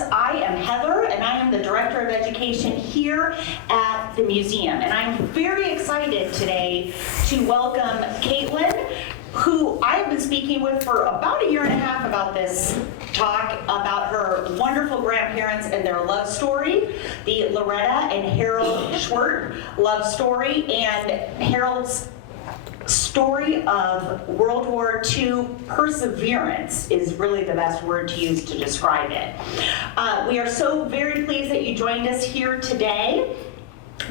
I am Heather, and I am the Director of Education here at the museum. And I'm very excited today to welcome Kaitlin, who I've been speaking with for about a year and a half about this talk, about her wonderful grandparents and their love story, the Loretta and Harold Schwert love story, and Harold's story of World War II perseverance is really the best word to use to describe it. We are so very pleased that you joined us here today.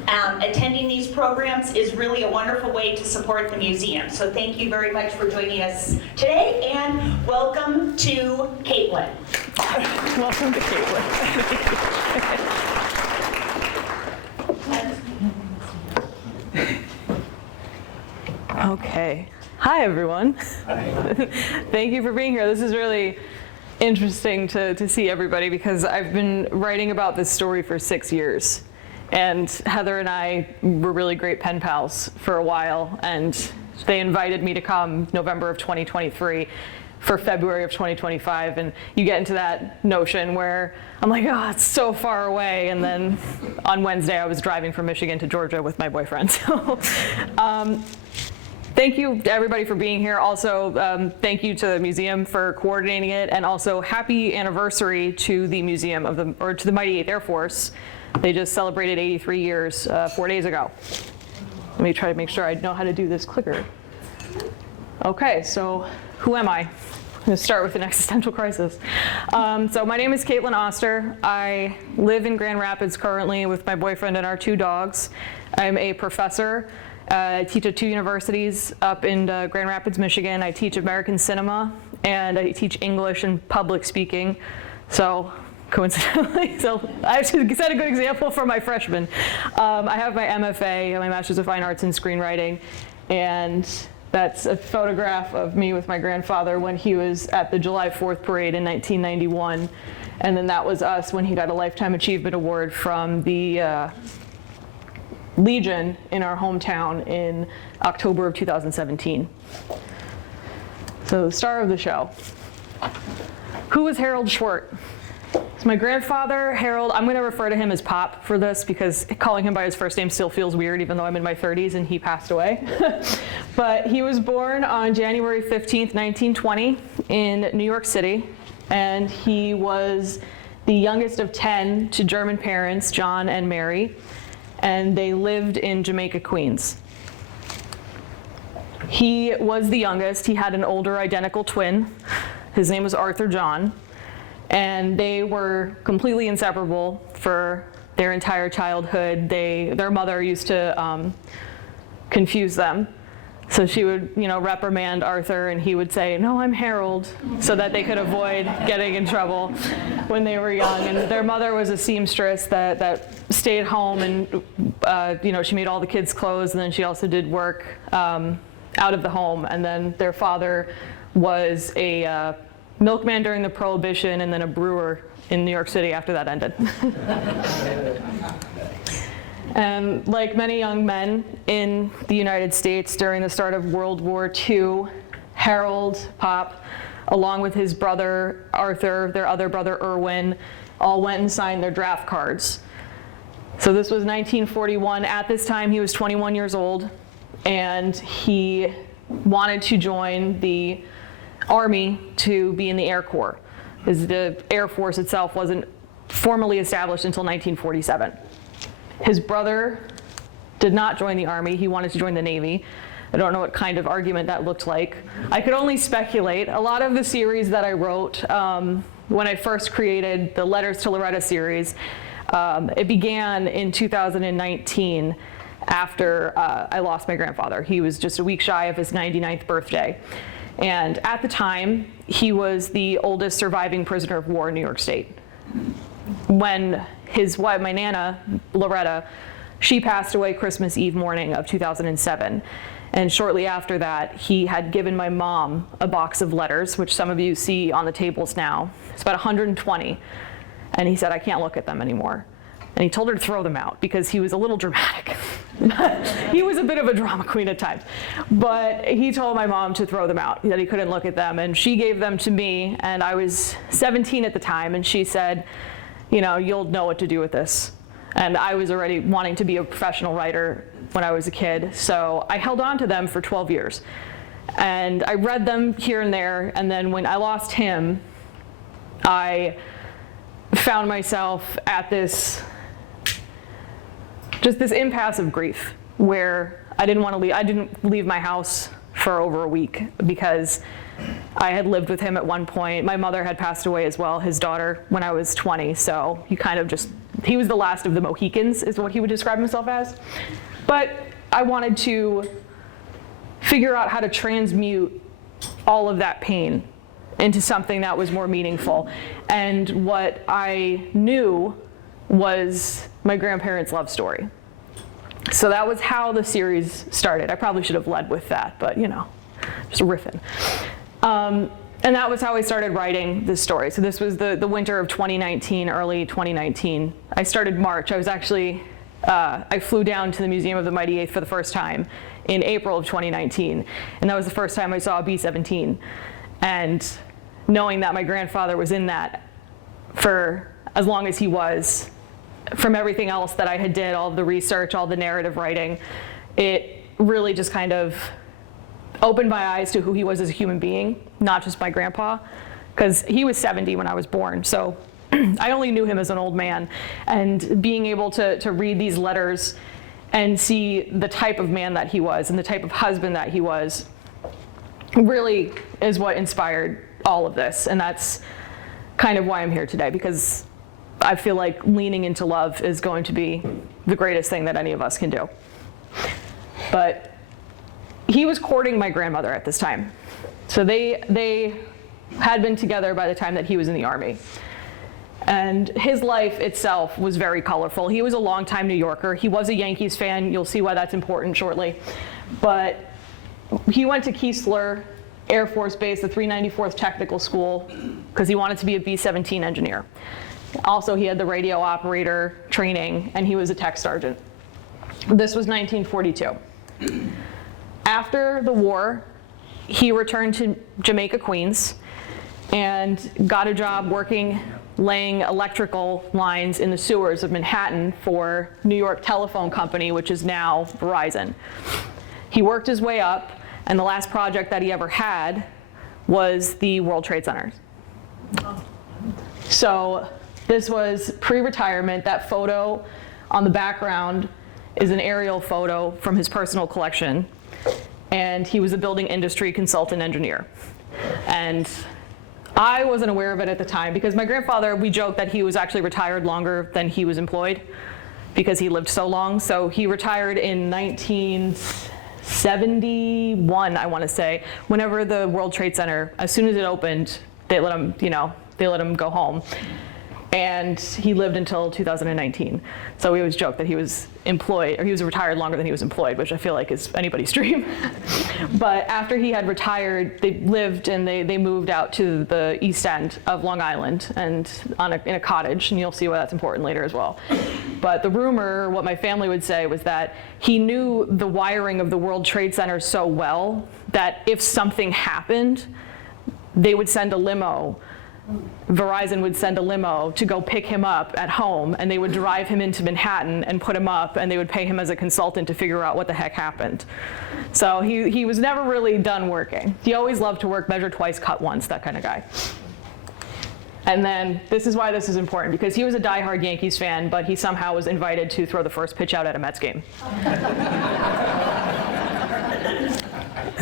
Attending these programs is really a wonderful way to support the museum. So thank you very much for joining us today, and welcome to Kaitlin. Welcome to Kaitlin. Okay. Hi, everyone. Hi. Thank you for being here. This is really interesting to see everybody because I've been writing about this story for 6 years. And Heather and I were really great pen pals for a while, and they invited me to come November of 2023 for February of 2025, and you get into that notion where I'm like, oh, it's so far away, and then on Wednesday I was driving from Michigan to Georgia with my boyfriend. So, thank you to everybody for being here. Also, thank you to the museum for coordinating it, and also happy anniversary to the museum to the Mighty 8th Air Force. They just celebrated 83 years 4 days ago. Let me try to make sure I know how to do this clicker. Okay, so who am I? I'm going to start with an existential crisis. So my name is Kaitlin Oster. I live in Grand Rapids currently with my boyfriend and our 2 dogs. I'm a professor. I teach at 2 universities up in Grand Rapids, Michigan. I teach American cinema, and I teach English and public speaking. So coincidentally, so I have to set a good example for my freshmen. I have my MFA, my Master's of Fine Arts in Screenwriting, and that's a photograph of me with my grandfather when he was at the July 4th parade in 1991. And then that was us when he got a Lifetime Achievement Award from the Legion in our hometown in October of 2017. So the star of the show. Who was Harold Schwert? So my grandfather, Harold, I'm going to refer to him as Pop for this because calling him by his first name still feels weird even though I'm in my 30s and he passed away. But he was born on January 15th, 1920 in New York City, and he was the youngest of 10 to German parents, John and Mary, and they lived in Jamaica, Queens. He was the youngest. He had an older identical twin. His name was Arthur John. And they were completely inseparable for their entire childhood. Their mother used to confuse them. So she would, reprimand Arthur, and he would say, "No, I'm Harold," so that they could avoid getting in trouble when they were young. And their mother was a seamstress that stayed home, and she made all the kids' clothes, and then she also did work out of the home. And then their father was a milkman during the Prohibition, and then a brewer in New York City after that ended. And like many young men in the United States during the start of World War II, Harold, Pop, along with his brother Arthur, their other brother Erwin, all went and signed their draft cards. So this was 1941. At this time, he was 21 years old, and he wanted to join the Army to be in the Air Corps, because the Air Force itself wasn't formally established until 1947. His brother did not join the Army. He wanted to join the Navy. I don't know what kind of argument that looked like. I could only speculate. A lot of the series that I wrote when I first created the Letters to Loretta series, it began in 2019 after I lost my grandfather. He was just a week shy of his 99th birthday. And at the time, he was the oldest surviving prisoner of war in New York State. When his wife, my Nana, Loretta, she passed away Christmas Eve morning of 2007. And shortly after that, he had given my mom a box of letters, which some of you see on the tables now. It's about 120. And he said, "I can't look at them anymore." And he told her to throw them out because he was a little dramatic. He was a bit of a drama queen at times. But he told my mom to throw them out, that he couldn't look at them. And she gave them to me, and I was 17 at the time, and she said, you'll know what to do with this. And I was already wanting to be a professional writer when I was a kid, so I held on to them for 12 years. And I read them here and there, and then when I lost him, I found myself at this impasse of grief where I didn't want to leave. I didn't leave my house for over a week because I had lived with him at one point. My mother had passed away as well, his daughter, when I was 20, so he was the last of the Mohicans, is what he would describe himself as. But I wanted to figure out how to transmute all of that pain into something that was more meaningful. And what I knew was my grandparents' love story. So that was how the series started. I probably should have led with that, but just riffing. And that was how I started writing this story. So this was the winter of 2019, early 2019. I started March. I was actually, I flew down to the Museum of the Mighty Eighth for the first time in April of 2019. And that was the first time I saw a B-17. And knowing that my grandfather was in that for as long as he was, from everything else that I had did, all the research, all the narrative writing, it really just kind of opened my eyes to who he was as a human being, not just my grandpa, because he was 70 when I was born, so I only knew him as an old man. And being able to read these letters and see the type of man that he was and the type of husband that he was really is what inspired all of this. And that's kind of why I'm here today, because I feel like leaning into love is going to be the greatest thing that any of us can do. But he was courting my grandmother at this time. So they had been together by the time that he was in the Army. And his life itself was very colorful. He was a longtime New Yorker. He was a Yankees fan. You'll see why that's important shortly. But he went to Keesler Air Force Base, the 394th Technical School, because he wanted to be a B-17 engineer. Also, he had the radio operator training, and he was a tech sergeant. This was 1942. After the war, he returned to Jamaica, Queens, and got a job laying electrical lines in the sewers of Manhattan for New York Telephone Company, which is now Verizon. He worked his way up, and the last project that he ever had was the World Trade Center. So this was pre-retirement. That photo on the background is an aerial photo from his personal collection. And he was a building industry consultant engineer. And I wasn't aware of it at the time because my grandfather, we joked that he was actually retired longer than he was employed because he lived so long. So he retired in 1971, I want to say, whenever the World Trade Center, as soon as it opened, they let him go home. And he lived until 2019. So we always joke that he was employed, or he was retired longer than he was employed, which I feel like is anybody's dream. But after he had retired, they lived and they moved out to the East End of Long Island and in a cottage, and you'll see why that's important later as well. But the rumor, what my family would say, was that he knew the wiring of the World Trade Center so well that if something happened, they would send a limo. Verizon would send a limo to go pick him up at home, and they would drive him into Manhattan and put him up, and they would pay him as a consultant to figure out what the heck happened. So he was never really done working. He always loved to work, measure twice, cut once, that kind of guy. And then this is why this is important, because he was a diehard Yankees fan, but he somehow was invited to throw the first pitch out at a Mets game.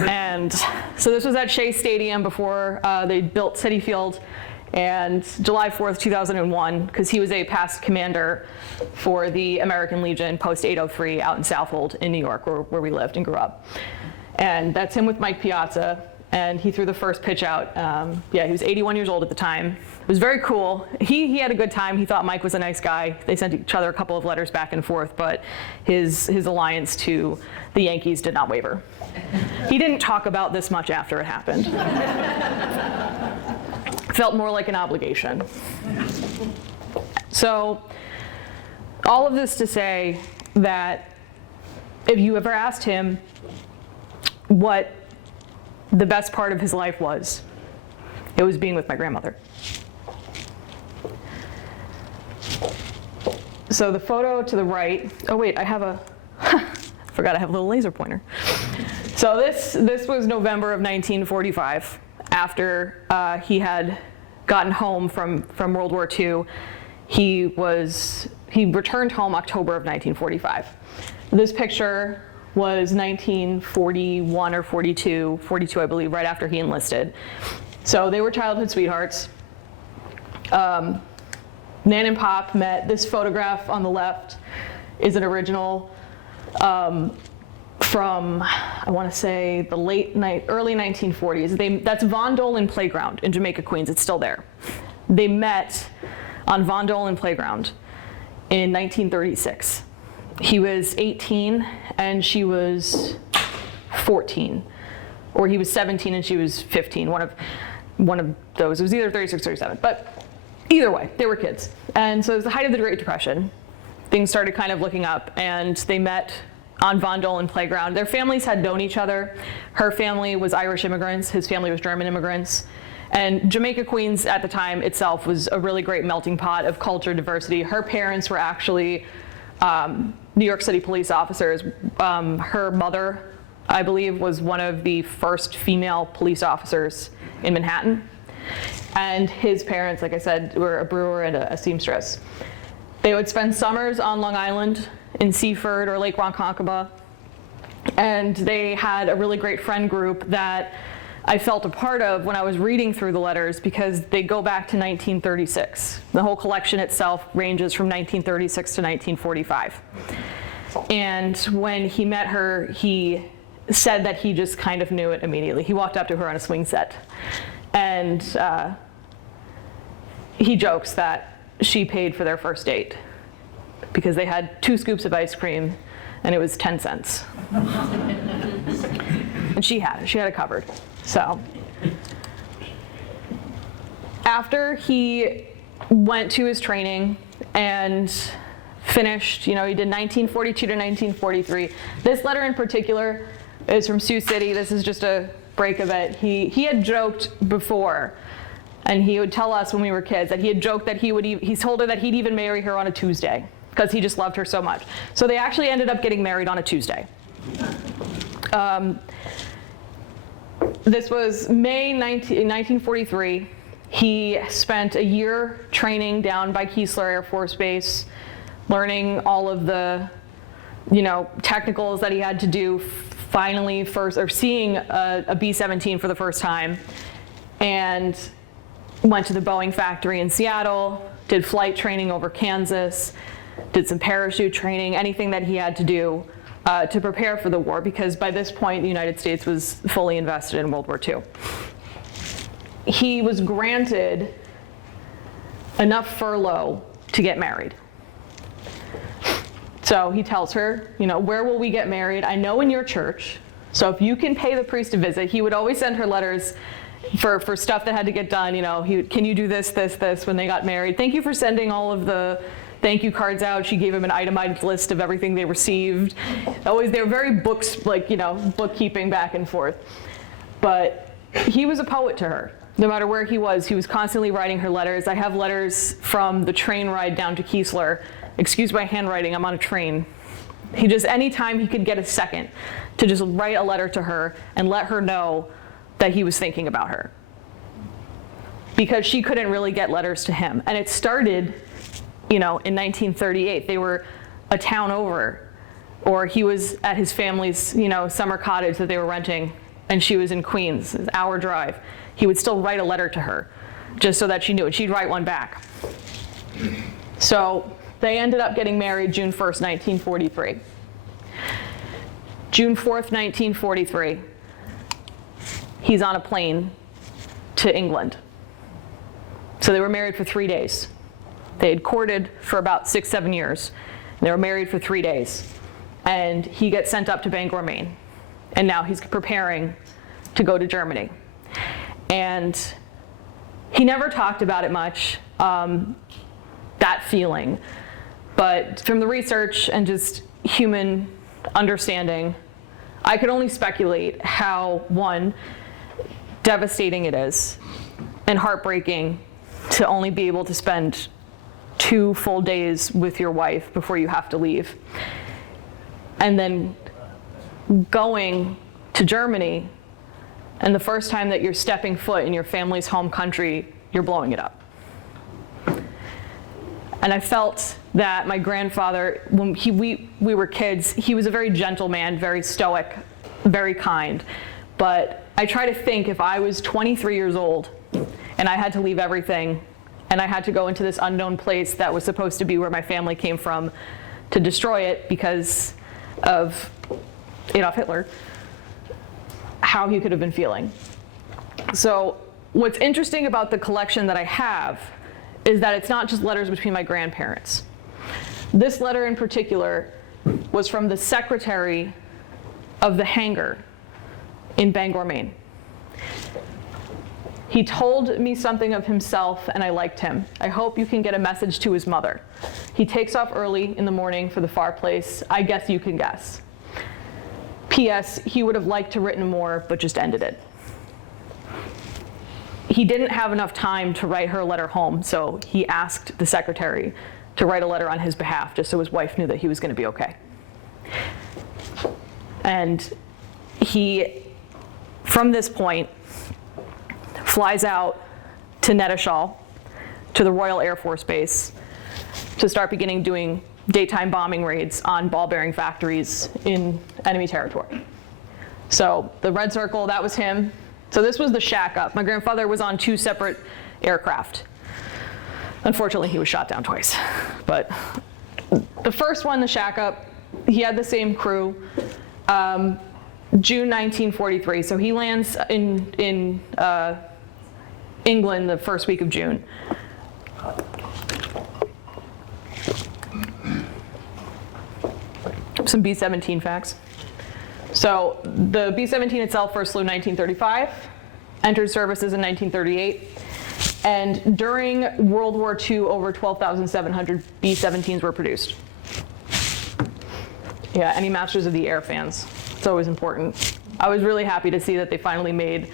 And so this was at Shea Stadium before they built Citi Field. And July 4th, 2001, because he was a past commander for the American Legion, Post 803, out in Southold in New York, where we lived and grew up. And that's him with Mike Piazza, and he threw the first pitch out. He was 81 years old at the time. It was very cool. He had a good time. He thought Mike was a nice guy. They sent each other a couple of letters back and forth, but his alliance to the Yankees did not waver. He didn't talk about this much after it happened. Felt more like an obligation. So all of this to say that if you ever asked him what the best part of his life was, it was being with my grandmother. So the photo to the right, oh wait, I have forgot I have a little laser pointer. So this was November of 1945, after he had gotten home from World War II. He returned home October of 1945. This picture was 1941 or 42 I believe, right after he enlisted. So they were childhood sweethearts. Nan and Pop met. This photograph on the left is an original from, I want to say, the early 1940s. That's Von Dolan Playground in Jamaica, Queens. It's still there. They met on Von Dolan Playground in 1936. He was 18 and she was 14, or he was 17 and she was 15. One of those. It was either 36 or 37, but either way, they were kids. And so it was the height of the Great Depression. Things started kind of looking up, and they met on Von Dolan Playground. Their families had known each other. Her family was Irish immigrants. His family was German immigrants. And Jamaica, Queens at the time itself was a really great melting pot of culture diversity. Her parents were actually New York City police officers. Her mother, I believe, was one of the first female police officers in Manhattan. And his parents, like I said, were a brewer and a seamstress. They would spend summers on Long Island, in Seaford or Lake Ronkonkoma, and they had a really great friend group that I felt a part of when I was reading through the letters, because they go back to 1936. The whole collection itself ranges from 1936 to 1945. And when he met her, he said that he just kind of knew it immediately. He walked up to her on a swing set, and he jokes that she paid for their first date, because they had 2 scoops of ice cream and it was 10 cents. And she had it covered. So after he went to his training and finished, he did 1942 to 1943. This letter in particular is from Sioux City. This is just a break of it. He had joked before, and he would tell us when we were kids that he had joked that he told her that he'd even marry her on a Tuesday, because he just loved her so much. So they actually ended up getting married on a Tuesday. This was May 1943. He spent a year training down by Keesler Air Force Base, learning all of the, technicals that he had to do, finally seeing a B-17 for the first time, and went to the Boeing factory in Seattle, did flight training over Kansas, did some parachute training, anything that he had to do to prepare for the war, because by this point the United States was fully invested in World War II. He was granted enough furlough to get married. So he tells her, where will we get married? I know in your church, so if you can pay the priest a visit. He would always send her letters for stuff that had to get done. Can you do this, when they got married? Thank you for sending all of the thank you cards out. She gave him an itemized list of everything they received. They were very bookkeeping back and forth. But he was a poet to her. No matter where he was constantly writing her letters. I have letters from the train ride down to Keesler. Excuse my handwriting, I'm on a train. Anytime he could get a second to just write a letter to her and let her know that he was thinking about her. Because she couldn't really get letters to him. And it started in 1938. They were a town over, or he was at his family's, summer cottage that they were renting, and she was in Queens, an hour drive. He would still write a letter to her, just so that she knew it. She'd write one back. So they ended up getting married June 1st, 1943. June 4th, 1943, he's on a plane to England. So they were married for 3 days. They had courted for about 6-7 years. They were married for 3 days. And he gets sent up to Bangor, Maine. And now he's preparing to go to Germany. And he never talked about it much, that feeling. But from the research and just human understanding, I could only speculate how, one, devastating it is and heartbreaking to only be able to spend 2 full days with your wife before you have to leave. And then going to Germany, and the first time that you're stepping foot in your family's home country, you're blowing it up. And I felt that my grandfather, when we were kids, he was a very gentle man, very stoic, very kind. But I try to think, if I was 23 years old and I had to leave everything and I had to go into this unknown place that was supposed to be where my family came from to destroy it because of Adolf Hitler, how he could have been feeling. So what's interesting about the collection that I have is that it's not just letters between my grandparents. This letter in particular was from the secretary of the hangar in Bangor, Maine. He told me something of himself, and I liked him. I hope you can get a message to his mother. He takes off early in the morning for the far place. I guess you can guess. P.S. He would have liked to written more, but just ended it. He didn't have enough time to write her a letter home, so he asked the secretary to write a letter on his behalf, just so his wife knew that he was going to be okay. And he, from this point, flies out to Netashall, to the Royal Air Force Base, to start beginning doing daytime bombing raids on ball-bearing factories in enemy territory. So the red circle, that was him. So this was the shack up. My grandfather was on 2 separate aircraft. Unfortunately, he was shot down twice. But the first one, the shack up, he had the same crew. June 1943, so he lands in England the first week of June. Some B-17 facts. So the B-17 itself first flew in 1935, entered services in 1938, and during World War II, over 12,700 B-17s were produced. Yeah, any Masters of the Air fans? It's always important. I was really happy to see that they finally made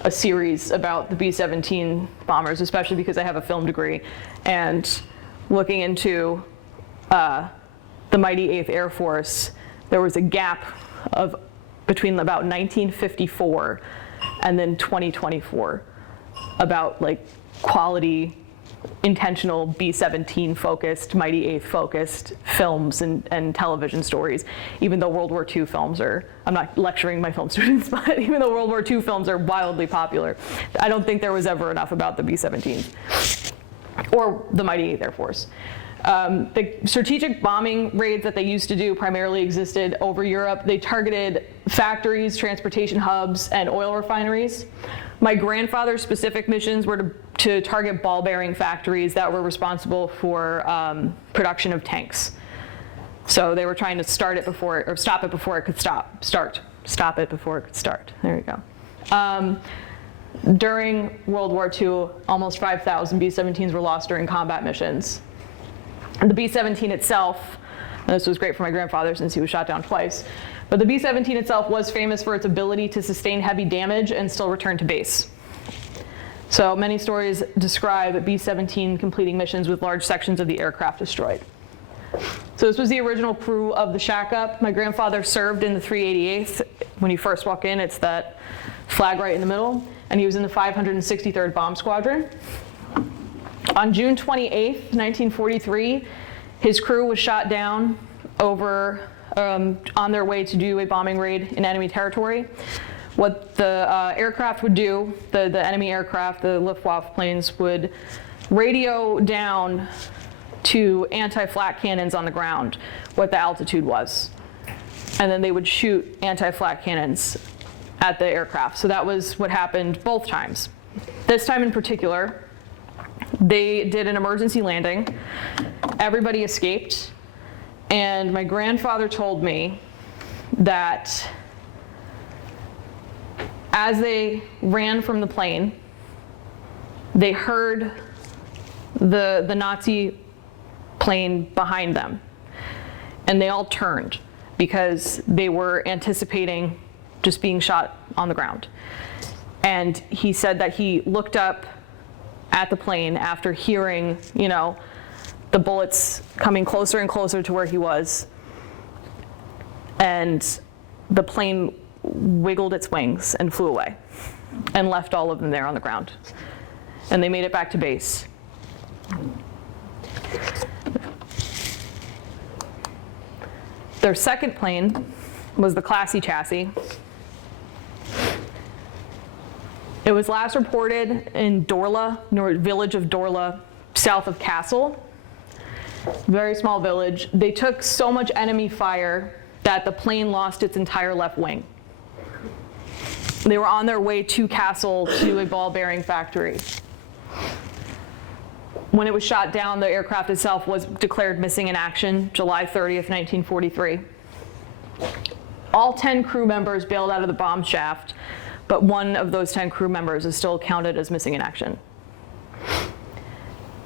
a series about the B-17 bombers, especially because I have a film degree, and looking into the mighty 8th Air Force, there was a gap of between about 1954 and then 2024 about like quality, intentional B-17 focused, mighty 8th focused films and television stories. Even though World War II films are, I'm not lecturing my film students, but even though World War II films are wildly popular, I don't think there was ever enough about the B-17s or the mighty 8th Air Force. The strategic bombing raids that they used to do primarily existed over Europe. They targeted factories, transportation hubs, and oil refineries. My grandfather's specific missions were to target ball-bearing factories that were responsible for production of tanks. So they were trying to stop it before it could start. There you go. During World War II, almost 5,000 B-17s were lost during combat missions. The B-17 itself, and this was great for my grandfather since he was shot down twice, but the B-17 itself was famous for its ability to sustain heavy damage and still return to base. So many stories describe B-17 completing missions with large sections of the aircraft destroyed. So this was the original crew of the shack up. My grandfather served in the 388th. When you first walk in, it's that flag right in the middle, and he was in the 563rd Bomb Squadron. On June 28th, 1943, his crew was shot down over on their way to do a bombing raid in enemy territory. What the aircraft would do, the enemy aircraft, the Luftwaffe planes, would radio down to anti-flak cannons on the ground what the altitude was. And then they would shoot anti-flak cannons at the aircraft. So that was what happened both times. This time in particular, they did an emergency landing. Everybody escaped. And my grandfather told me that as they ran from the plane, they heard the Nazi plane behind them. And they all turned because they were anticipating just being shot on the ground. And he said that he looked up at the plane after hearing, the bullets coming closer and closer to where he was. And the plane wiggled its wings and flew away and left all of them there on the ground. And they made it back to base. Their second plane was the Classy chassis. It was last reported in Dorla, village of Dorla, south of Kassel. Very small village. They took so much enemy fire that the plane lost its entire left wing. They were on their way to Kassel to a ball bearing factory. When it was shot down, the aircraft itself was declared missing in action, July 30th, 1943. All 10 crew members bailed out of the bomb shaft, but one of those 10 crew members is still counted as missing in action.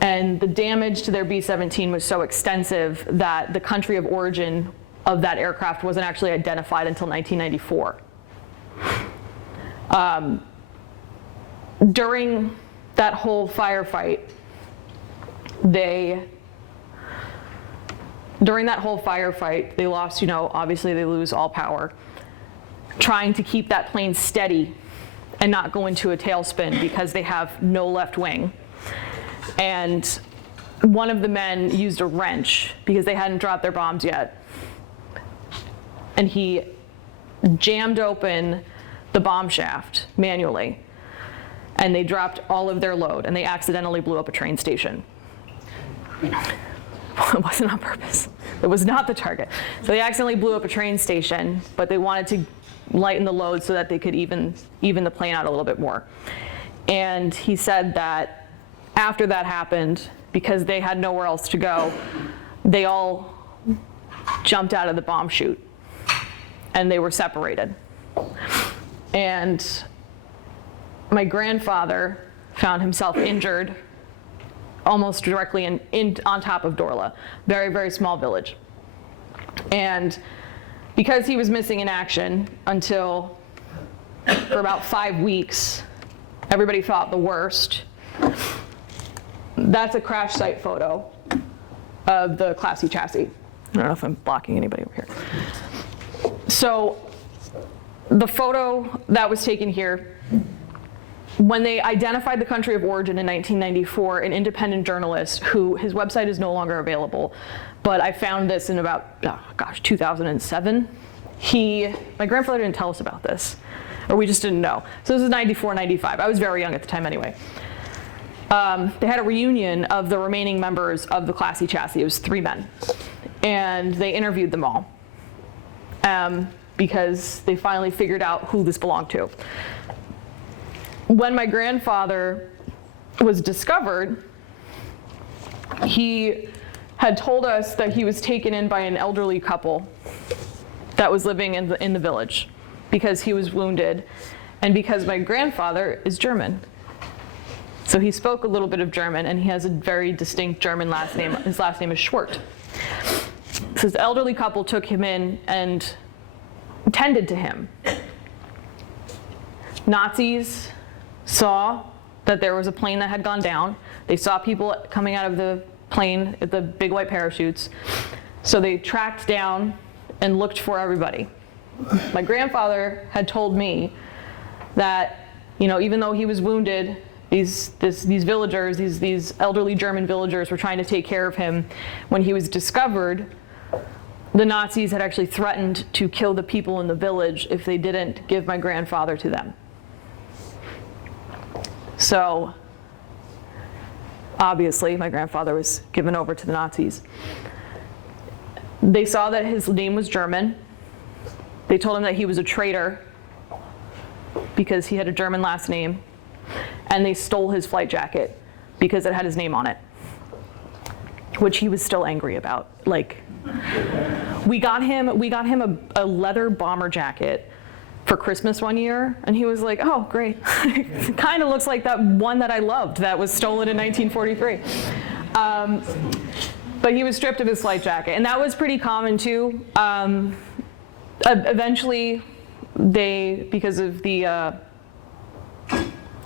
And the damage to their B-17 was so extensive that the country of origin of that aircraft wasn't actually identified until 1994. During that whole firefight, they lost, obviously they lose all power, trying to keep that plane steady and not go into a tailspin because they have no left wing. And one of the men used a wrench because they hadn't dropped their bombs yet. And he jammed open the bomb shaft manually. And they dropped all of their load, and they accidentally blew up a train station. It wasn't on purpose. It was not the target. So they accidentally blew up a train station, but they wanted to lighten the load so that they could even the plane out a little bit more. And he said that after that happened, because they had nowhere else to go, they all jumped out of the bomb chute, and they were separated. And my grandfather found himself injured almost directly on top of Dorla, very, very small village. And because he was missing in action for about 5 weeks, everybody thought the worst. That's a crash site photo of the Classy chassis. I don't know if I'm blocking anybody over here. So the photo that was taken here, when they identified the country of origin in 1994, an independent journalist his website is no longer available, but I found this in about, 2007. My grandfather didn't tell us about this, or we just didn't know. So this is 94, 95. I was very young at the time anyway. They had a reunion of the remaining members of the Classy chassis. It was 3 men. And they interviewed them all because they finally figured out who this belonged to. When my grandfather was discovered, he had told us that he was taken in by an elderly couple that was living in the village because he was wounded and because my grandfather is German. So he spoke a little bit of German, and he has a very distinct German last name. His last name is Schwert. So this elderly couple took him in and tended to him. Nazis saw that there was a plane that had gone down. They saw people coming out of the plane at the big white parachutes. So they tracked down and looked for everybody. My grandfather had told me that, even though he was wounded, these villagers, these elderly German villagers were trying to take care of him. When he was discovered, the Nazis had actually threatened to kill the people in the village if they didn't give my grandfather to them. So, obviously, my grandfather was given over to the Nazis. They saw that his name was German. They told him that he was a traitor because he had a German last name. And they stole his flight jacket because it had his name on it, which he was still angry about. We got him a leather bomber jacket for Christmas one year, and he was like, "Oh, great!" It kind of looks like that one that I loved that was stolen in 1943. But he was stripped of his flight jacket, and that was pretty common too. Eventually, because of the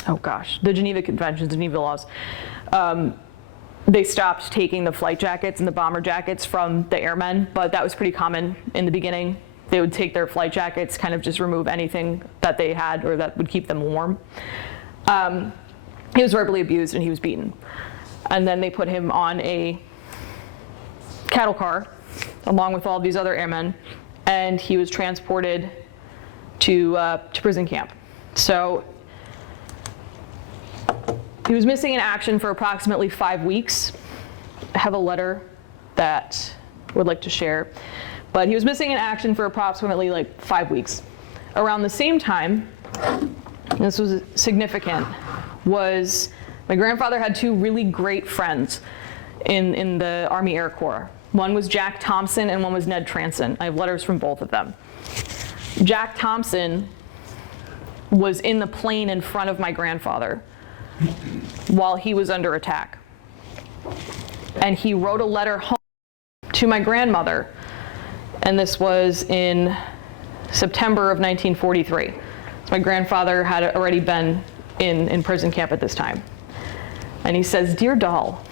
the Geneva Conventions, Geneva laws, they stopped taking the flight jackets and the bomber jackets from the airmen, but that was pretty common in the beginning. They would take their flight jackets, kind of just remove anything that they had or that would keep them warm. He was verbally abused and he was beaten. And then they put him on a cattle car along with all of these other airmen, and he was transported to prison camp. So he was missing in action for approximately 5 weeks. I have a letter that I would like to share. But he was missing in action for approximately 5 weeks. Around the same time, and this was significant, was my grandfather had 2 really great friends in the Army Air Corps. One was Jack Thompson and one was Ned Transon. I have letters from both of them. Jack Thompson was in the plane in front of my grandfather while he was under attack. And he wrote a letter home to my grandmother, and this was in September of 1943. So my grandfather had already been in prison camp at this time. And he says, "Dear doll,"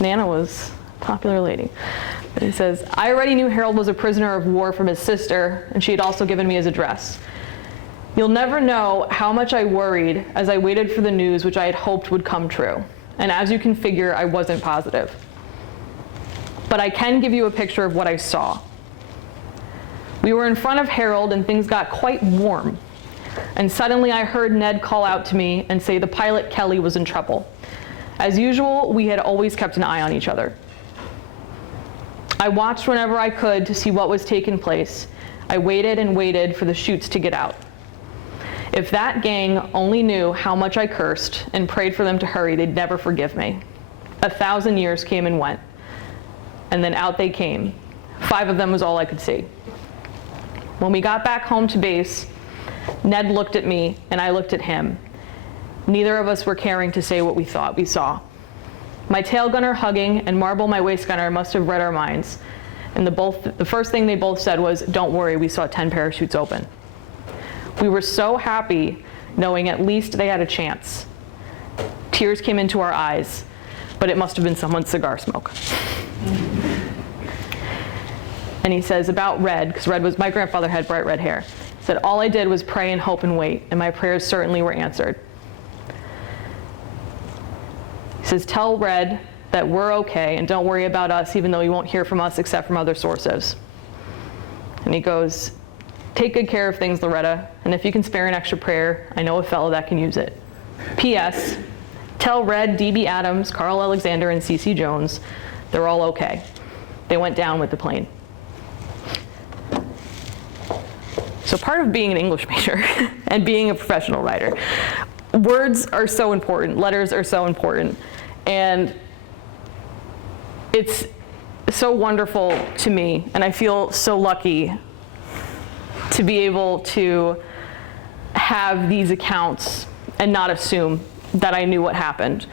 Nana was a popular lady. But he says, "I already knew Harold was a prisoner of war from his sister, and she had also given me his address. You'll never know how much I worried as I waited for the news which I had hoped would come true. And as you can figure, I wasn't positive. But I can give you a picture of what I saw. We were in front of Harold and things got quite warm. And suddenly I heard Ned call out to me and say the pilot Kelly was in trouble. As usual, we had always kept an eye on each other. I watched whenever I could to see what was taking place. I waited and waited for the chutes to get out. If that gang only knew how much I cursed and prayed for them to hurry, they'd never forgive me. 1,000 years came and went, and then out they came. 5 of them was all I could see. When we got back home to base, Ned looked at me and I looked at him. Neither of us were caring to say what we thought we saw. My tail gunner hugging and Marble, my waist gunner, must have read our minds. And the first thing they both said was, "Don't worry, we saw 10 parachutes open." We were so happy knowing at least they had a chance. Tears came into our eyes, but it must have been someone's cigar smoke. And he says about Red, because my grandfather had bright red hair. He said, "All I did was pray and hope and wait, and my prayers certainly were answered." He says, "Tell Red that we're okay and don't worry about us, even though you won't hear from us except from other sources." And he goes, "Take good care of things, Loretta, and if you can spare an extra prayer, I know a fellow that can use it. P.S. Tell Red, D.B. Adams, Carl Alexander, and C.C. Jones they're all okay. They went down with the plane." So part of being an English major and being a professional writer, words are so important, letters are so important, and it's so wonderful to me, and I feel so lucky to be able to have these accounts and not assume that I knew what happened.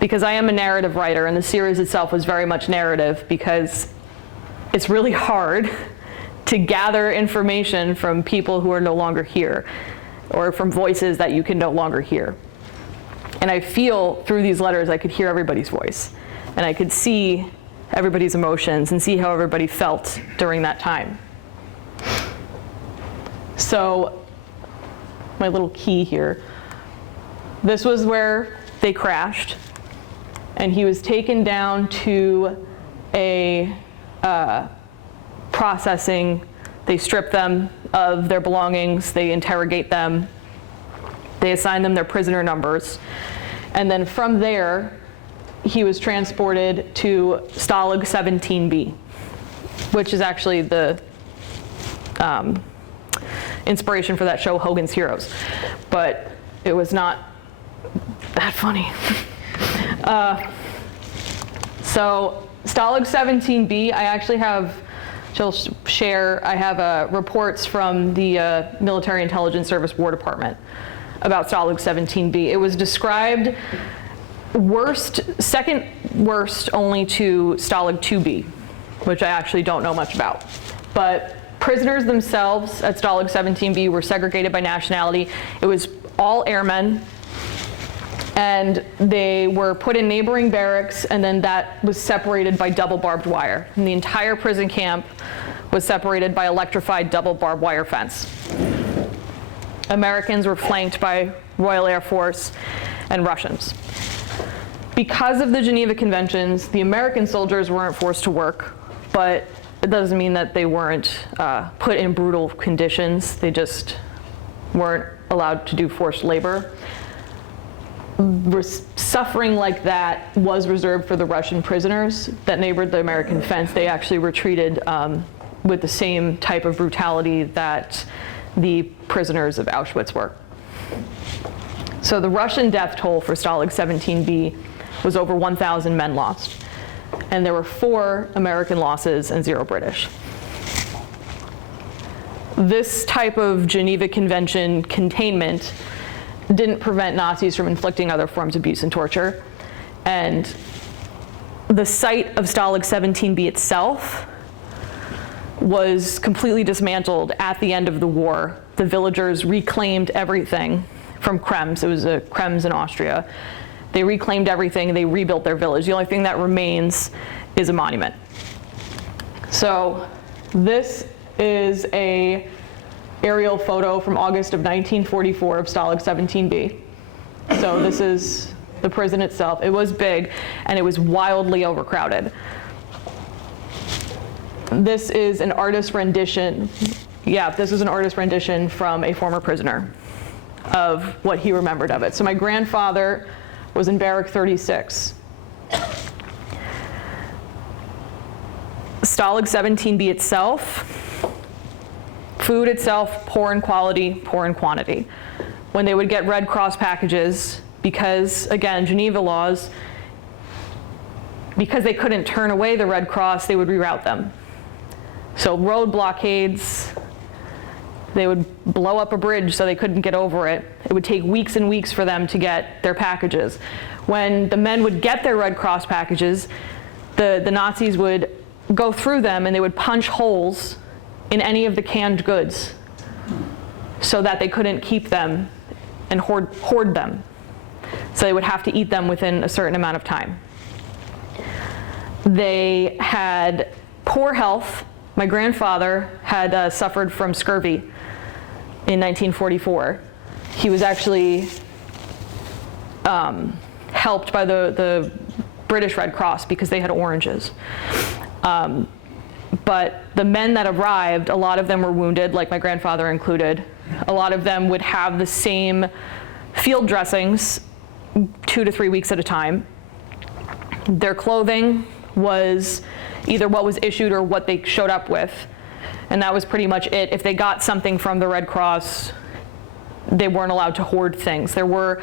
Because I am a narrative writer, and the series itself was very much narrative because it's really hard to gather information from people who are no longer here, or from voices that you can no longer hear. And I feel through these letters I could hear everybody's voice, and I could see everybody's emotions and see how everybody felt during that time. So my little key here, this was where they crashed, and he was taken down to a processing. They strip them of their belongings, they interrogate them, they assign them their prisoner numbers, and then from there he was transported to Stalag 17B, which is actually the inspiration for that show Hogan's Heroes, but it was not that funny. So Stalag 17B, I actually have, she'll share, I have reports from the Military Intelligence Service War Department about Stalag 17B. It was described Second worst only to Stalag 2B, which I actually don't know much about. But prisoners themselves at Stalag 17B were segregated by nationality. It was all airmen, and they were put in neighboring barracks, and then that was separated by double barbed wire. And the entire prison camp was separated by electrified double barbed wire fence. Americans were flanked by Royal Air Force and Russians. Because of the Geneva Conventions, the American soldiers weren't forced to work, but it doesn't mean that they weren't put in brutal conditions. They just weren't allowed to do forced labor. Suffering like that was reserved for the Russian prisoners that neighbored the American fence. They actually were treated with the same type of brutality that the prisoners of Auschwitz were. So the Russian death toll for Stalag 17B was over 1,000 men lost. And there were 4 American losses and 0 British. This type of Geneva Convention containment didn't prevent Nazis from inflicting other forms of abuse and torture. And the site of Stalag 17B itself was completely dismantled at the end of the war. The villagers reclaimed everything from Krems. It was Krems in Austria. They reclaimed everything and they rebuilt their village. The only thing that remains is a monument. So this is a aerial photo from August of 1944 of Stalag 17B. So this is the prison itself. It was big and it was wildly overcrowded. This is an artist rendition. Yeah, this is an artist rendition from a former prisoner of what he remembered of it. So my grandfather was in Barrack 36. Stalag 17B itself, food itself, poor in quality, poor in quantity. When they would get Red Cross packages, because again, Geneva laws, because they couldn't turn away the Red Cross, they would reroute them. So road blockades, they would blow up a bridge so they couldn't get over it. It would take weeks and weeks for them to get their packages. When the men would get their Red Cross packages, the Nazis would go through them and they would punch holes in any of the canned goods so that they couldn't keep them and hoard them. So they would have to eat them within a certain amount of time. They had poor health. My grandfather had suffered from scurvy in 1944. He was actually helped by the British Red Cross because they had oranges. But the men that arrived, a lot of them were wounded, like my grandfather included. A lot of them would have the same field dressings 2 to 3 weeks at a time. Their clothing was either what was issued or what they showed up with. And that was pretty much it. If they got something from the Red Cross, they weren't allowed to hoard things. There's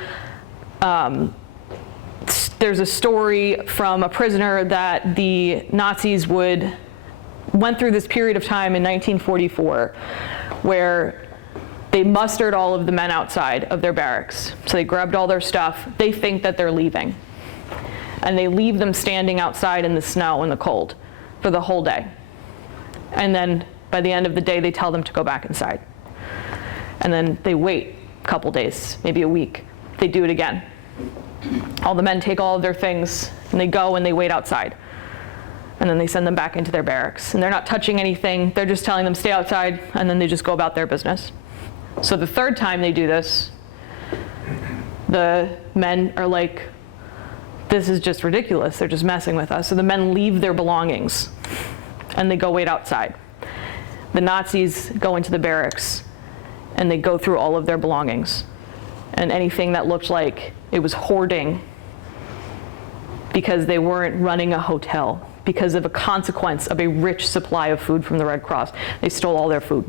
a story from a prisoner that the Nazis went through this period of time in 1944 where they mustered all of the men outside of their barracks. So they grabbed all their stuff. They think that they're leaving. And they leave them standing outside in the snow and the cold for the whole day. And then by the end of the day, they tell them to go back inside. And then they wait a couple days, maybe a week. They do it again. All the men take all of their things and they go and they wait outside. And then they send them back into their barracks. And they're not touching anything. They're just telling them stay outside, and then they just go about their business. So the third time they do this, the men are like, this is just ridiculous. They're just messing with us. So the men leave their belongings and they go wait outside. The Nazis go into the barracks and they go through all of their belongings. And anything that looked like it was hoarding because they weren't running a hotel, because of a consequence of a rich supply of food from the Red Cross. They stole all their food.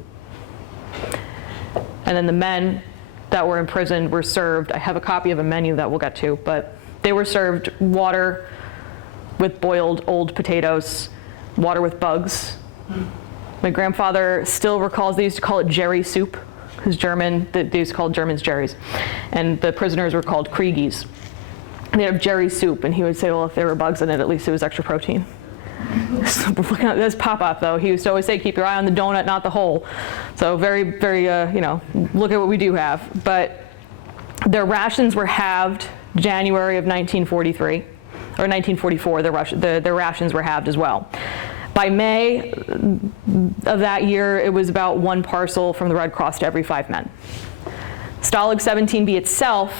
And then the men that were imprisoned were served, I have a copy of a menu that we'll get to, but they were served water with boiled old potatoes, water with bugs. My grandfather still recalls, they used to call it Jerry soup, because they used to call Germans Jerry's. And the prisoners were called Kriegies. they'd have Jerry soup, and he would say, well, if there were bugs in it, at least it was extra protein. That's Pop-Up, though. He used to always say, keep your eye on the donut, not the hole. So very, very, look at what we do have. But their rations were halved January of 1943, or 1944, their rations were halved as well. By May of that year, it was about 1 parcel from the Red Cross to every 5 men. Stalag 17B itself,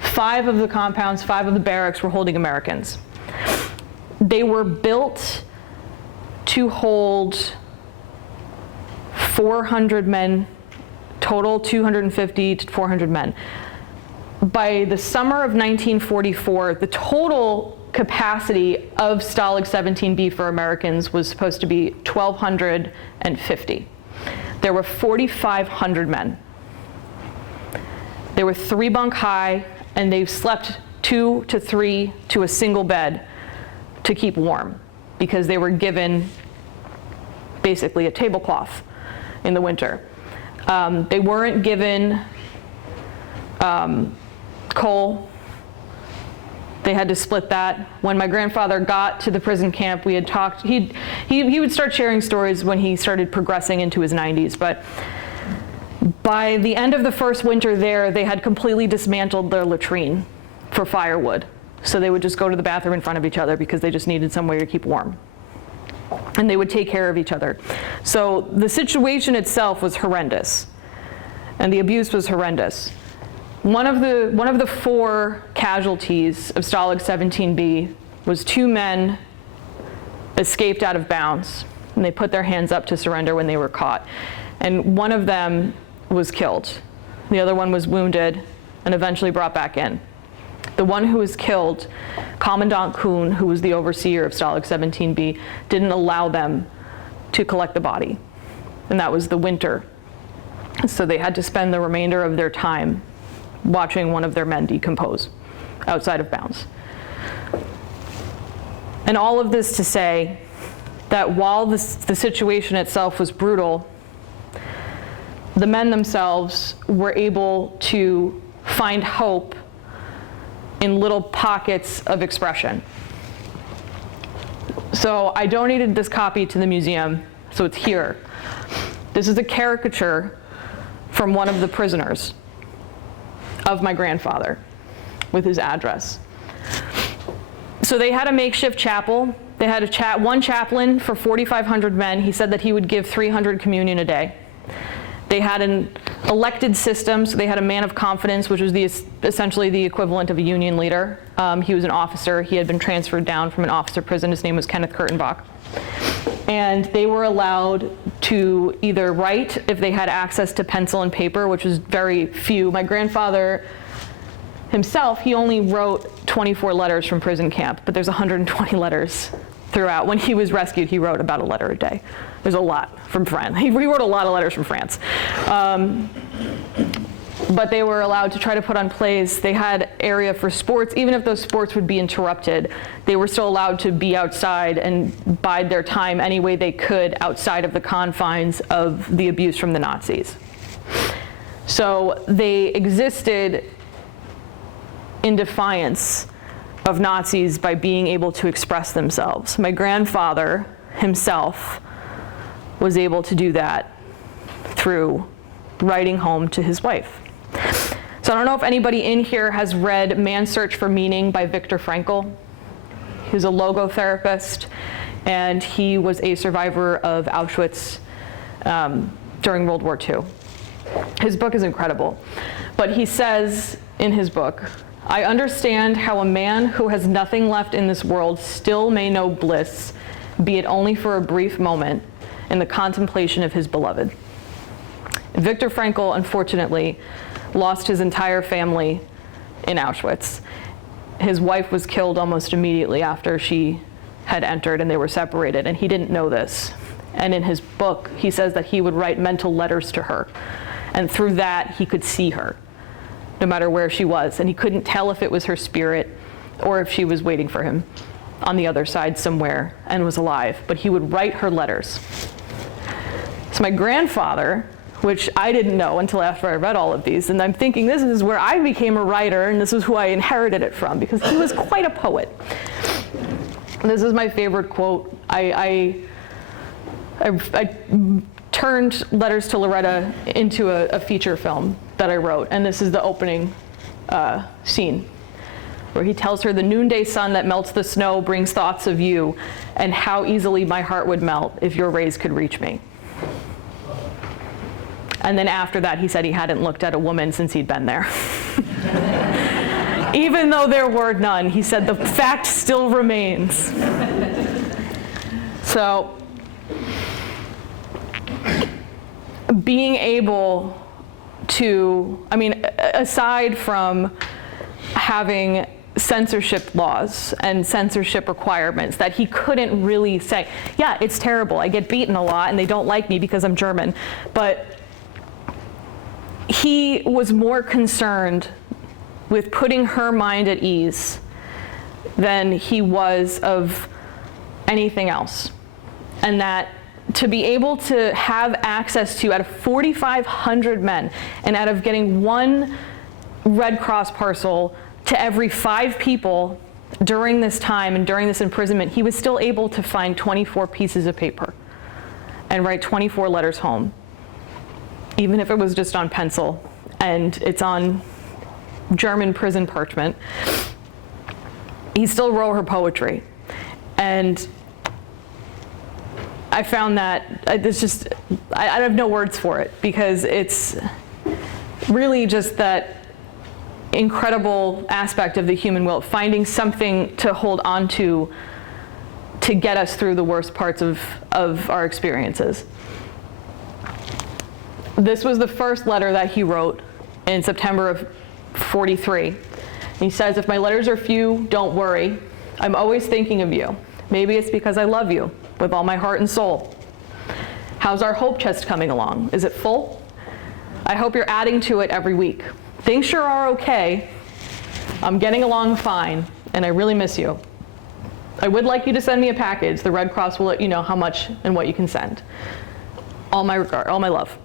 5 of the compounds, 5 of the barracks were holding Americans. They were built to hold 400 men total, 250 to 400 men. By the summer of 1944, the total capacity of Stalag 17B for Americans was supposed to be 1,250. There were 4,500 men. They were 3 bunk high, and they slept 2 to 3 to a single bed to keep warm, because they were given basically a tablecloth in the winter. They weren't given coal. They had to split that. When my grandfather got to the prison camp, we had talked, he would start sharing stories when he started progressing into his 90s, but by the end of the first winter there, they had completely dismantled their latrine for firewood. So they would just go to the bathroom in front of each other because they just needed somewhere to keep warm. And they would take care of each other. So the situation itself was horrendous, and the abuse was horrendous. One of the 4 casualties of Stalag 17B was 2 men escaped out of bounds, and they put their hands up to surrender when they were caught. And one of them was killed. The other one was wounded and eventually brought back in. The one who was killed, Commandant Kuhn, who was the overseer of Stalag 17B, didn't allow them to collect the body. And that was the winter. So they had to spend the remainder of their time watching one of their men decompose outside of bounds. And all of this to say that while the situation itself was brutal, the men themselves were able to find hope in little pockets of expression. So I donated this copy to the museum, so it's here. This is a caricature from one of the prisoners of my grandfather with his address. So they had a makeshift chapel. They had one chaplain for 4,500 men. He said that he would give 300 communion a day. They had an elected system, so they had a man of confidence, which was essentially the equivalent of a union leader. He was an officer. He had been transferred down from an officer prison. His name was Kenneth Kurtenbach. And they were allowed to either write if they had access to pencil and paper, which was very few. My grandfather himself, he only wrote 24 letters from prison camp, but there's 120 letters throughout. When he was rescued, he wrote about a letter a day. There's a lot from France. He wrote a lot of letters from France. But they were allowed to try to put on plays. They had area for sports. Even if those sports would be interrupted, they were still allowed to be outside and bide their time any way they could outside of the confines of the abuse from the Nazis. So they existed in defiance of Nazis by being able to express themselves. My grandfather himself was able to do that through writing home to his wife. So I don't know if anybody in here has read Man's Search for Meaning by Viktor Frankl. He was a logotherapist, and he was a survivor of Auschwitz during World War II. His book is incredible. But he says in his book, "I understand how a man who has nothing left in this world still may know bliss, be it only for a brief moment, in the contemplation of his beloved." Viktor Frankl, unfortunately, lost his entire family in Auschwitz. His wife was killed almost immediately after she had entered, and they were separated, and he didn't know this. And in his book, he says that he would write mental letters to her, and through that, he could see her, no matter where she was, and he couldn't tell if it was her spirit or if she was waiting for him on the other side somewhere and was alive, but he would write her letters. So my grandfather which I didn't know until after I read all of these. And I'm thinking this is where I became a writer, and this is who I inherited it from, because he was quite a poet. This is my favorite quote. I turned Letters to Loretta into a feature film that I wrote, and this is the opening scene, where he tells her, "The noonday sun that melts the snow brings thoughts of you, and how easily my heart would melt if your rays could reach me." And then after that, he said he hadn't looked at a woman since he'd been there. Even though there were none, he said the fact still remains. So, being able to, I mean, aside from having censorship laws and censorship requirements that he couldn't really say, yeah, it's terrible, I get beaten a lot and they don't like me because I'm German, but he was more concerned with putting her mind at ease than he was of anything else. And that to be able to have access to, out of 4,500 men, and out of getting one Red Cross parcel to every 5 people during this time and during this imprisonment, he was still able to find 24 pieces of paper and write 24 letters home, even if it was just on pencil and it's on German prison parchment. He still wrote her poetry. And I found that it's just, I have no words for it, because it's really just that incredible aspect of the human will, finding something to hold on to get us through the worst parts of our experiences. This was the first letter that he wrote in September of 43. He says, "If my letters are few, don't worry. I'm always thinking of you. Maybe it's because I love you with all my heart and soul. How's our hope chest coming along? Is it full? I hope you're adding to it every week. Things sure are okay. I'm getting along fine, and I really miss you. I would like you to send me a package. The Red Cross will let you know how much and what you can send. All my regard, all my love."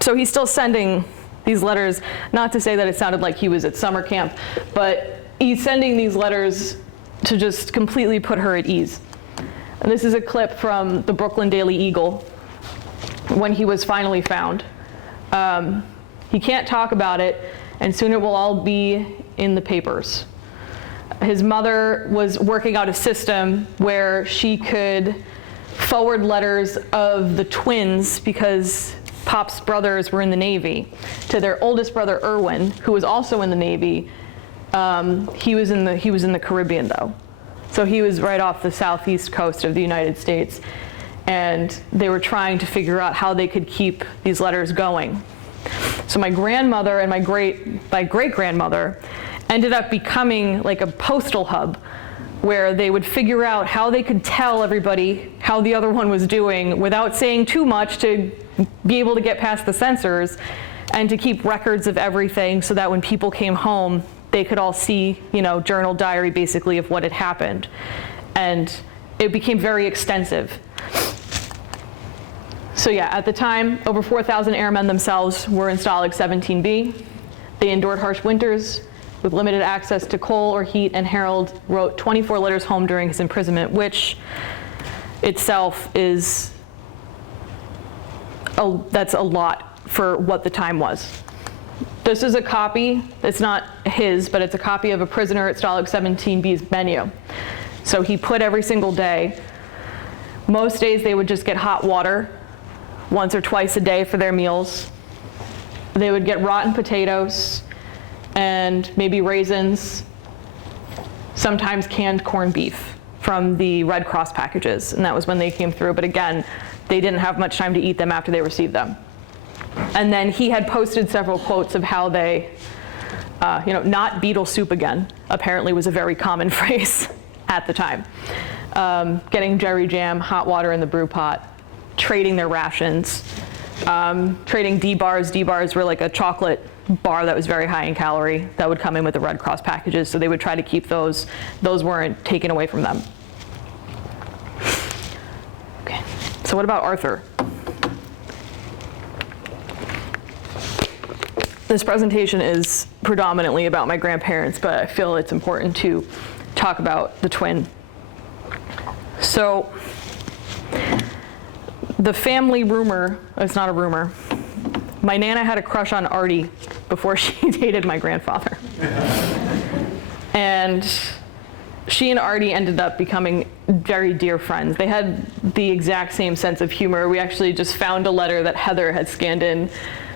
So he's still sending these letters, not to say that it sounded like he was at summer camp, but he's sending these letters to just completely put her at ease. And this is a clip from the Brooklyn Daily Eagle when he was finally found. He can't talk about it, and soon it will all be in the papers. His mother was working out a system where she could forward letters of the twins, because Pop's brothers were in the Navy, to their oldest brother Erwin, who was also in the Navy. He was in the Caribbean though, so he was right off the southeast coast of the United States, and they were trying to figure out how they could keep these letters going. So my grandmother and my great-grandmother ended up becoming like a postal hub, where they would figure out how they could tell everybody how the other one was doing without saying too much, to be able to get past the censors and to keep records of everything, so that when people came home, they could all see, journal diary basically of what had happened. And it became very extensive. So yeah, at the time, over 4,000 airmen themselves were in Stalag 17B. They endured harsh winters with limited access to coal or heat, and Harold wrote 24 letters home during his imprisonment, which itself is, that's a lot for what the time was. This is a copy, it's not his, but it's a copy of a prisoner at Stalag 17B's menu. So he put every single day. Most days they would just get hot water once or twice a day for their meals. They would get rotten potatoes and maybe raisins, sometimes canned corned beef from the Red Cross packages, and that was when they came through. But again, they didn't have much time to eat them after they received them. And then he had posted several quotes of how they, not beetle soup again, apparently was a very common phrase at the time. Getting jerry jam, hot water in the brew pot, trading their rations, trading D-bars. D-bars were like a chocolate bar that was very high in calorie that would come in with the Red Cross packages, so they would try to keep those. Those weren't taken away from them. Okay, so what about Arthur? This presentation is predominantly about my grandparents, but I feel it's important to talk about the twin. So, the family rumor, it's not a rumor, my Nana had a crush on Artie before she dated my grandfather. And she and Artie ended up becoming very dear friends. They had the exact same sense of humor. We actually just found a letter that Heather had scanned in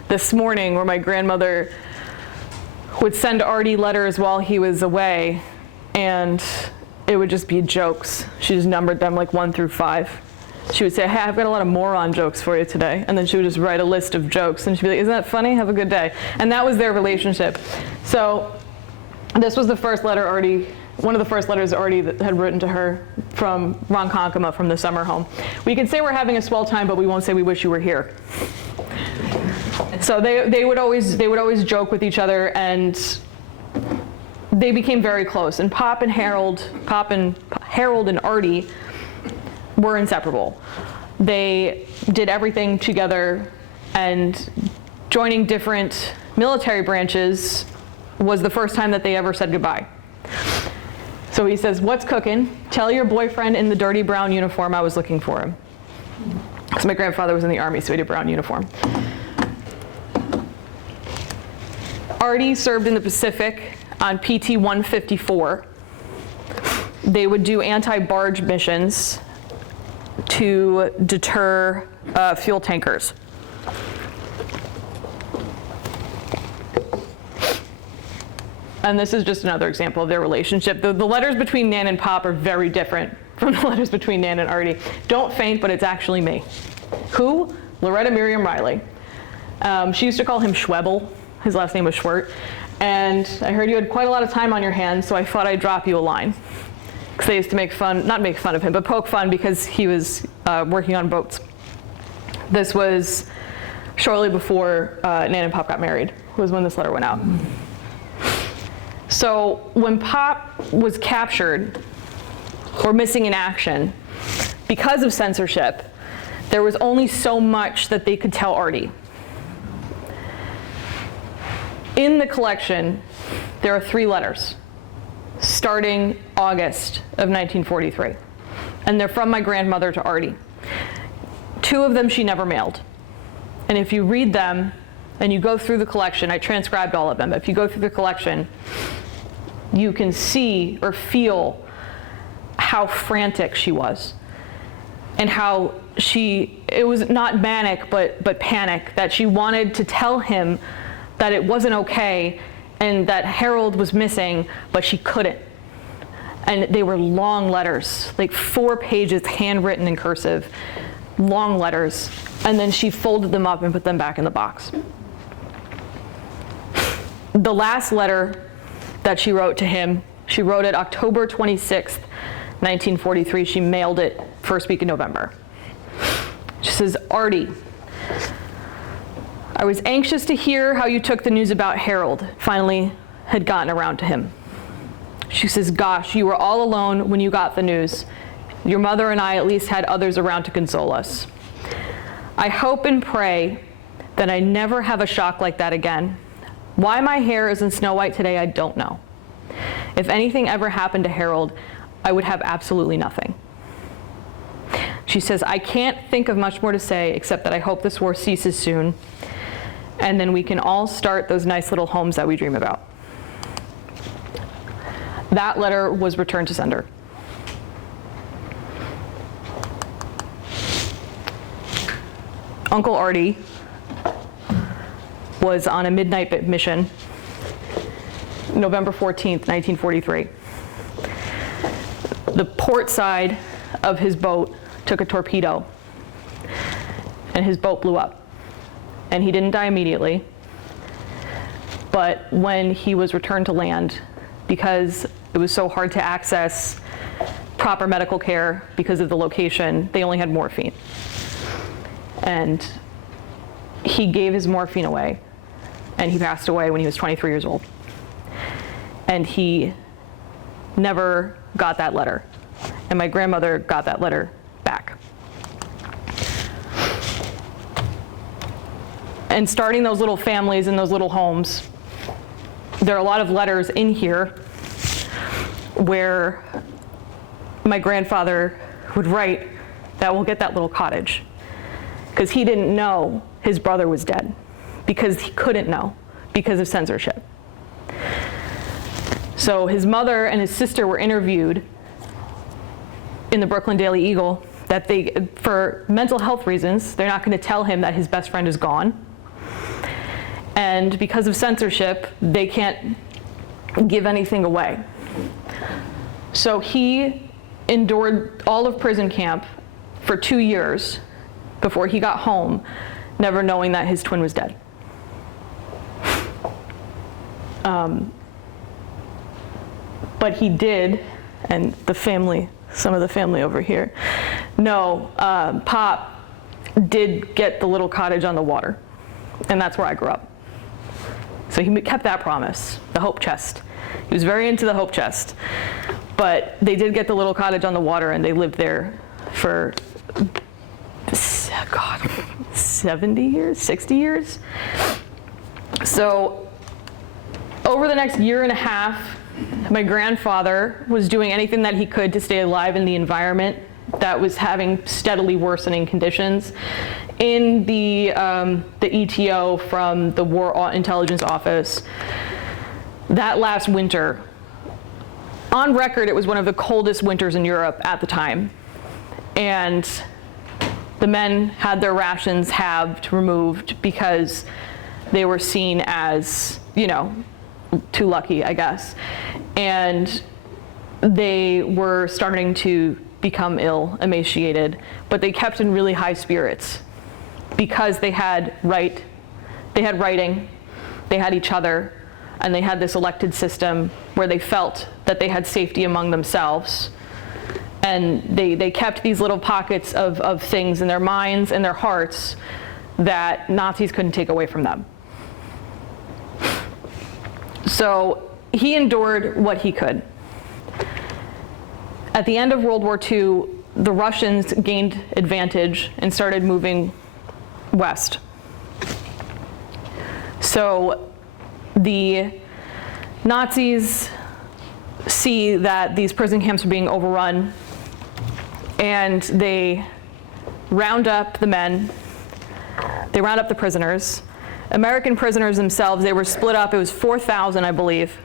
this morning where my grandmother would send Artie letters while he was away, and it would just be jokes. She just numbered them like 1 through 5. She would say, hey, I've got a lot of moron jokes for you today. And then she would just write a list of jokes. And she'd be like, isn't that funny? Have a good day. And that was their relationship. So this was the first letter Artie, one of the first letters Artie that had written to her from Ronkonkoma, from the summer home. We can say we're having a swell time, but we won't say we wish you were here. So they would always joke with each other, and they became very close. And Harold and Artie were inseparable. They did everything together, and joining different military branches was the first time that they ever said goodbye. So he says, what's cooking? Tell your boyfriend in the dirty brown uniform I was looking for him. Because my grandfather was in the Army, so he had a brown uniform. Artie served in the Pacific on PT 154. They would do anti-barge missions to deter fuel tankers. And this is just another example of their relationship. The letters between Nan and Pop are very different from the letters between Nan and Artie. Don't faint, but it's actually me. Who? Loretta Miriam Riley. She used to call him Schwebel. His last name was Schwert. And I heard you had quite a lot of time on your hands, so I thought I'd drop you a line. Because they used to not make fun of him, but poke fun because he was working on boats. This was shortly before Nan and Pop got married, was when this letter went out. So when Pop was captured or missing in action, because of censorship, there was only so much that they could tell Artie. In the collection, there are 3 letters starting August of 1943. And they're from my grandmother to Artie. 2 of them she never mailed. And if you read them and you go through the collection, I transcribed all of them, but if you go through the collection, you can see or feel how frantic she was. And how it was not manic, but panic, that she wanted to tell him that it wasn't okay and that Harold was missing, but she couldn't. And they were long letters, like 4 pages, handwritten in cursive, long letters. And then she folded them up and put them back in the box. The last letter that she wrote to him, she wrote it October 26th, 1943. She mailed it first week in November. She says, Artie, I was anxious to hear how you took the news about Harold. Finally had gotten around to him. She says, gosh, you were all alone when you got the news. Your mother and I at least had others around to console us. I hope and pray that I never have a shock like that again. Why my hair isn't snow white today, I don't know. If anything ever happened to Harold, I would have absolutely nothing. She says, I can't think of much more to say except that I hope this war ceases soon, and then we can all start those nice little homes that we dream about. That letter was returned to sender. Uncle Artie was on a midnight mission, November 14th, 1943. The port side of his boat took a torpedo, and his boat blew up. And he didn't die immediately, but when he was returned to land, because it was so hard to access proper medical care because of the location, they only had morphine. And he gave his morphine away, and he passed away when he was 23 years old. And he never got that letter. And my grandmother got that letter back. and starting those little families in those little homes. There are a lot of letters in here where my grandfather would write that we'll get that little cottage, because he didn't know his brother was dead, because he couldn't know because of censorship. So his mother and his sister were interviewed in the Brooklyn Daily Eagle that for mental health reasons, they're not going to tell him that his best friend is gone. And because of censorship, they can't give anything away. So he endured all of prison camp for 2 years before he got home, never knowing that his twin was dead. But he did, and the family, some of the family over here, know Pop did get the little cottage on the water, and that's where I grew up. So he kept that promise, the hope chest. He was very into the hope chest. But they did get the little cottage on the water, and they lived there for, 70 years, 60 years? So over the next year and a half, my grandfather was doing anything that he could to stay alive in the environment that was having steadily worsening conditions. In the ETO from the War Intelligence Office, that last winter, on record, it was one of the coldest winters in Europe at the time. And the men had their rations halved, removed, because they were seen as, too lucky, I guess. And they were starting to become ill, emaciated, but they kept in really high spirits because they had writing, they had each other, and they had this elected system where they felt that they had safety among themselves. And they kept these little pockets of things in their minds and their hearts that Nazis couldn't take away from them. So he endured what he could. At the end of World War II, the Russians gained advantage and started moving west. So the Nazis see that these prison camps are being overrun, and they round up the men, they round up the prisoners. American prisoners themselves, they were split up. It was 4,000, I believe,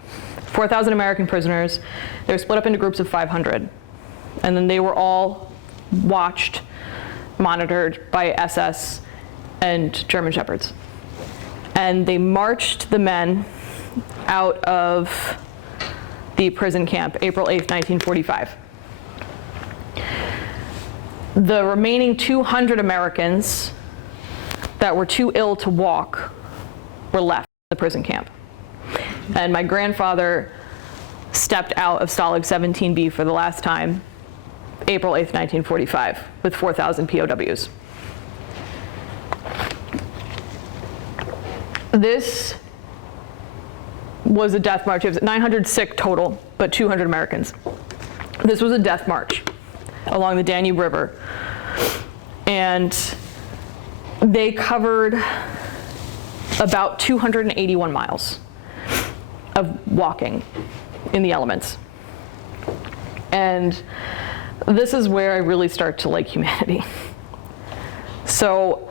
4,000 American prisoners. They were split up into groups of 500. And then they were all watched, monitored by SS and German Shepherds. And they marched the men out of the prison camp, April 8th, 1945. The remaining 200 Americans that were too ill to walk were left in the prison camp. And my grandfather stepped out of Stalag 17B for the last time, April 8th, 1945, with 4,000 POWs. This was a death march. It was 900 sick total, but 200 Americans. This was a death march along the Danube River. And they covered about 281 miles of walking in the elements. And this is where I really start to like humanity. So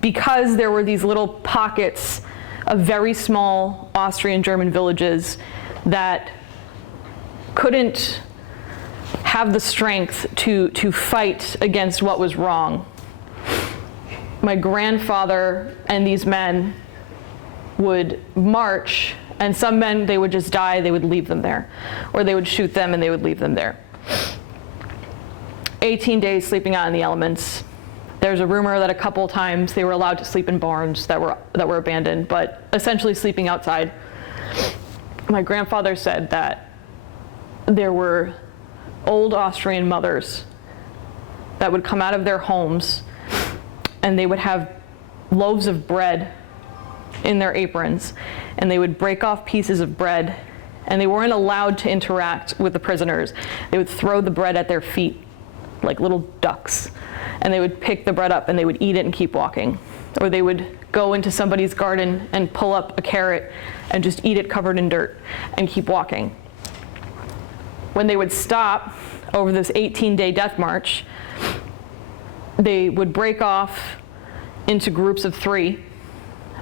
because there were these little pockets of very small Austrian German villages that couldn't have the strength to fight against what was wrong, my grandfather and these men would march, and some men, they would just die, they would leave them there. Or they would shoot them and they would leave them there. 18 days sleeping out in the elements. There's a rumor that a couple times they were allowed to sleep in barns that were abandoned, but essentially sleeping outside. My grandfather said that there were old Austrian mothers that would come out of their homes and they would have loaves of bread in their aprons, and they would break off pieces of bread, and they weren't allowed to interact with the prisoners. They would throw the bread at their feet like little ducks, and they would pick the bread up and they would eat it and keep walking. or they would go into somebody's garden and pull up a carrot and just eat it covered in dirt and keep walking. When they would stop over this 18-day death march, they would break off into groups of 3.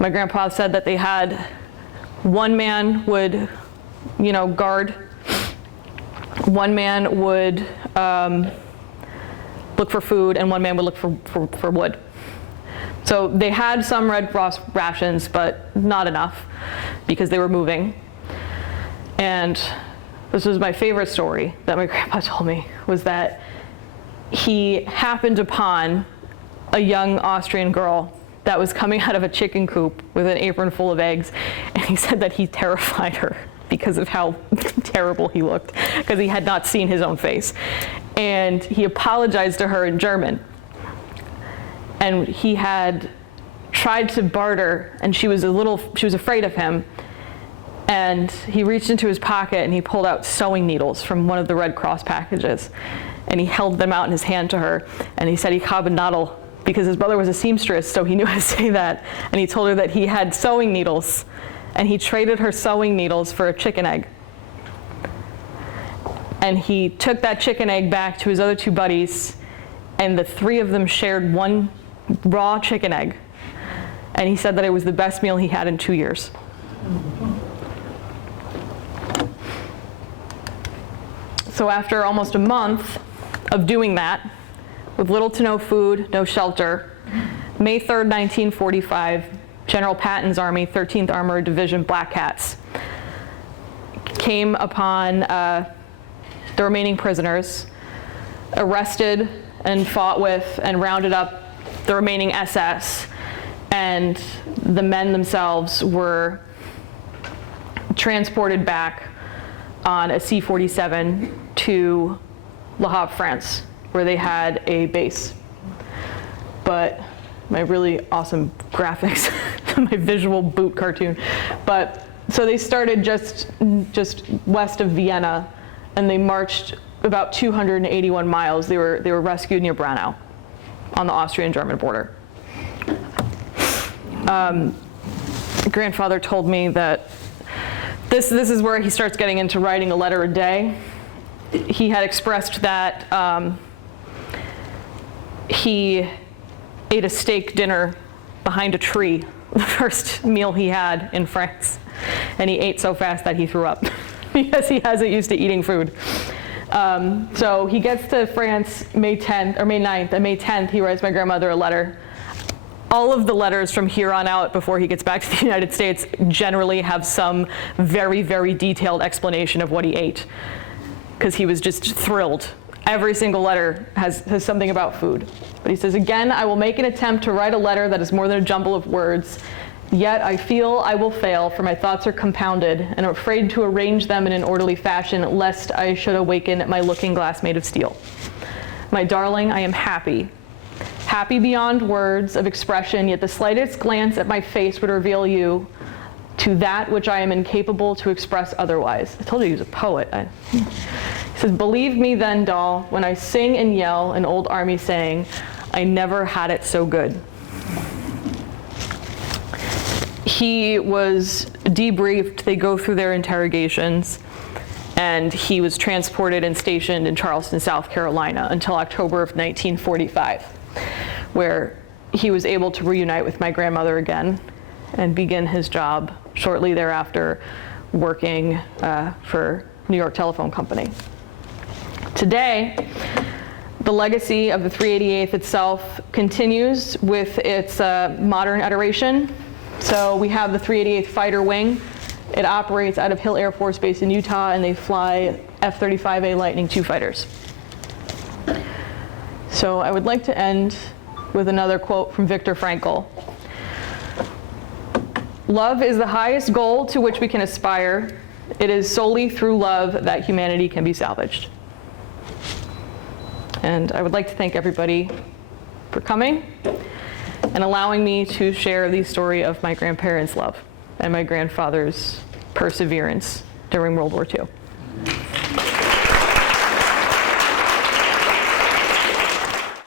My grandpa said that they had one man would, guard. One man would look for food, and one man would look for wood. So they had some Red Cross rations, but not enough because they were moving. And this was my favorite story that my grandpa told me, was that he happened upon a young Austrian girl that was coming out of a chicken coop with an apron full of eggs, and he said that he terrified her because of how terrible he looked, because he had not seen his own face. And he apologized to her in German. And he had tried to barter, and she was afraid of him. And he reached into his pocket and he pulled out sewing needles from one of the Red Cross packages. And he held them out in his hand to her, and he said, "Ich habe Nadel," because his brother was a seamstress, so he knew how to say that. And he told her that he had sewing needles, and he traded her sewing needles for a chicken egg. And he took that chicken egg back to his other 2 buddies, and the 3 of them shared one raw chicken egg. And he said that it was the best meal he had in 2 years. So after almost a month of doing that, with little to no food, no shelter, May 3rd, 1945, General Patton's Army, 13th Armored Division Black Hats, came upon the remaining prisoners, arrested and fought with and rounded up the remaining SS, and the men themselves were transported back on a C-47 to Le Havre, France, where they had a base. But my really awesome graphics, my visual boot cartoon. But so they started just west of Vienna, and they marched about 281 miles. They were rescued near Braunau on the Austrian-German border. Grandfather told me that this is where he starts getting into writing a letter a day. He had expressed that he ate a steak dinner behind a tree, the first meal he had in France. And he ate so fast that he threw up because he hasn't used to eating food. So he gets to France May 9th, and May 10th he writes my grandmother a letter. All of the letters from here on out before he gets back to the United States generally have some very, very detailed explanation of what he ate, because he was just thrilled. Every single letter has something about food. But he says, "Again, I will make an attempt to write a letter that is more than a jumble of words. Yet I feel I will fail, for my thoughts are compounded, and I'm afraid to arrange them in an orderly fashion, lest I should awaken my looking glass made of steel. My darling, I am happy. Happy beyond words of expression, yet the slightest glance at my face would reveal you to that which I am incapable to express otherwise." I told you he was a poet. He says, "Believe me then, doll, when I sing and yell an old army saying, I never had it so good." He was debriefed. They go through their interrogations, and he was transported and stationed in Charleston, South Carolina until October of 1945, where he was able to reunite with my grandmother again and begin his job shortly thereafter working for New York Telephone Company. Today, the legacy of the 388th itself continues with its modern iteration. So we have the 388th Fighter Wing. It operates out of Hill Air Force Base in Utah, and they fly F-35A Lightning II fighters. So I would like to end with another quote from Viktor Frankl. "Love is the highest goal to which we can aspire. It is solely through love that humanity can be salvaged." And I would like to thank everybody for coming and allowing me to share the story of my grandparents' love and my grandfather's perseverance during World War II.